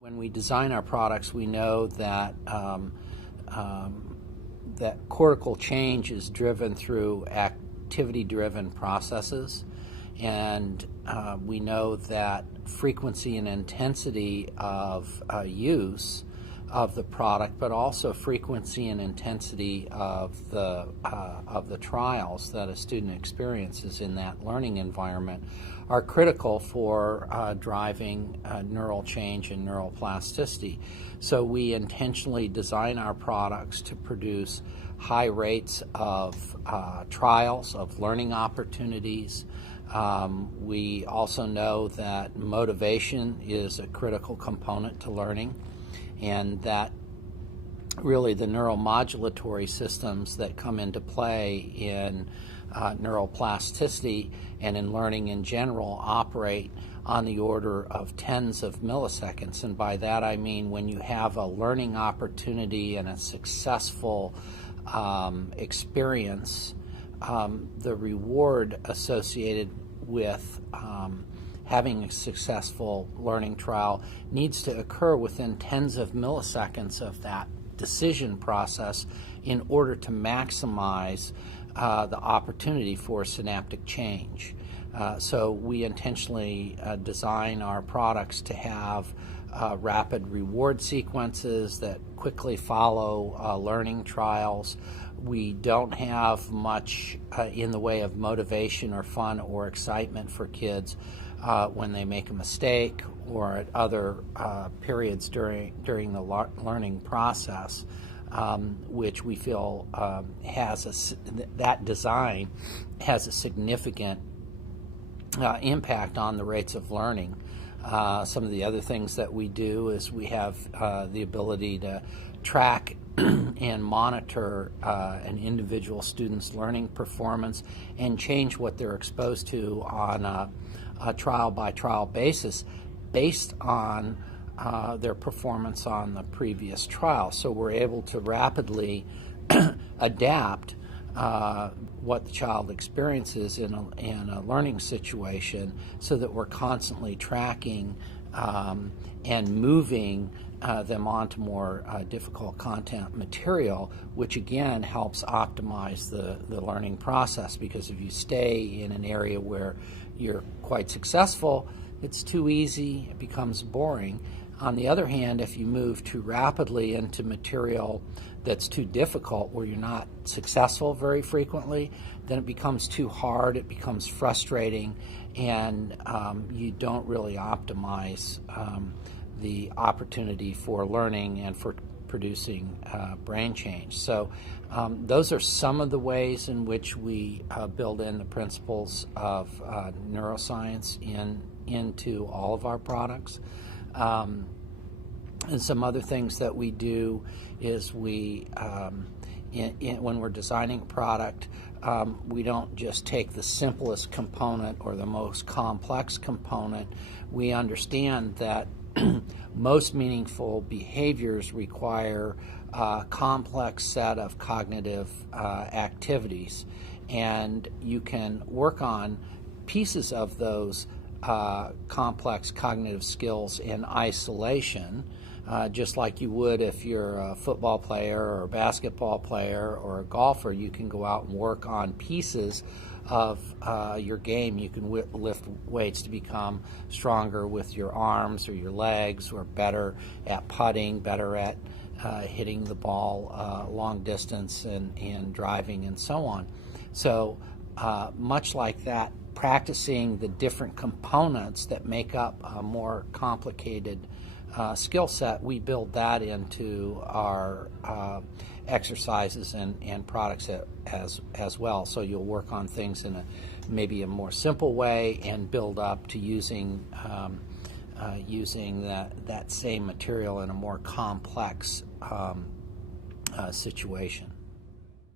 When we design our products, we know that that cortical change is driven through activity-driven processes, and we know that frequency and intensity of use of the product, but also frequency and intensity of the trials that a student experiences in that learning environment are critical for driving neural change and neural plasticity. So we intentionally design our products to produce high rates of trials, of learning opportunities. We also know that motivation is a critical component to learning, and that really the neuromodulatory systems that come into play in neuroplasticity and in learning in general operate on the order of tens of milliseconds. And by that I mean when you have a learning opportunity and a successful experience, the reward associated with having a successful learning trial needs to occur within tens of milliseconds of that decision process in order to maximize the opportunity for synaptic change. So we intentionally design our products to have rapid reward sequences that quickly follow learning trials. We don't have much in the way of motivation or fun or excitement for kids when they make a mistake or at other periods during the learning process, which we feel that design has a significant impact on the rates of learning. Some of the other things that we do is we have the ability to track and monitor an individual student's learning performance and change what they're exposed to on a trial-by-trial basis based on their performance on the previous trial. So we're able to rapidly adapt what the child experiences in a learning situation so that we're constantly tracking and moving them onto more difficult content material, which again helps optimize the learning process, because if you stay in an area where you're quite successful, it's too easy, it becomes boring. On the other hand, if you move too rapidly into material that's too difficult, where you're not successful very frequently, then it becomes too hard, it becomes frustrating, and you don't really optimize the opportunity for learning and for producing brain change. So those are some of the ways in which we build in the principles of neuroscience into all of our products. And some other things that we do is we, when we're designing a product, we don't just take the simplest component or the most complex component. We understand that most meaningful behaviors require a complex set of cognitive activities, and you can work on pieces of those complex cognitive skills in isolation, just like you would if you're a football player or a basketball player or a golfer. You can go out and work on pieces of your game. You can lift weights to become stronger with your arms or your legs, or better at putting, better at hitting the ball long distance and driving and so on. So much like that, practicing the different components that make up a more complicated skill set, we build that into our exercises and products as well. So you'll work on things in maybe a more simple way and build up to using that same material in a more complex situation.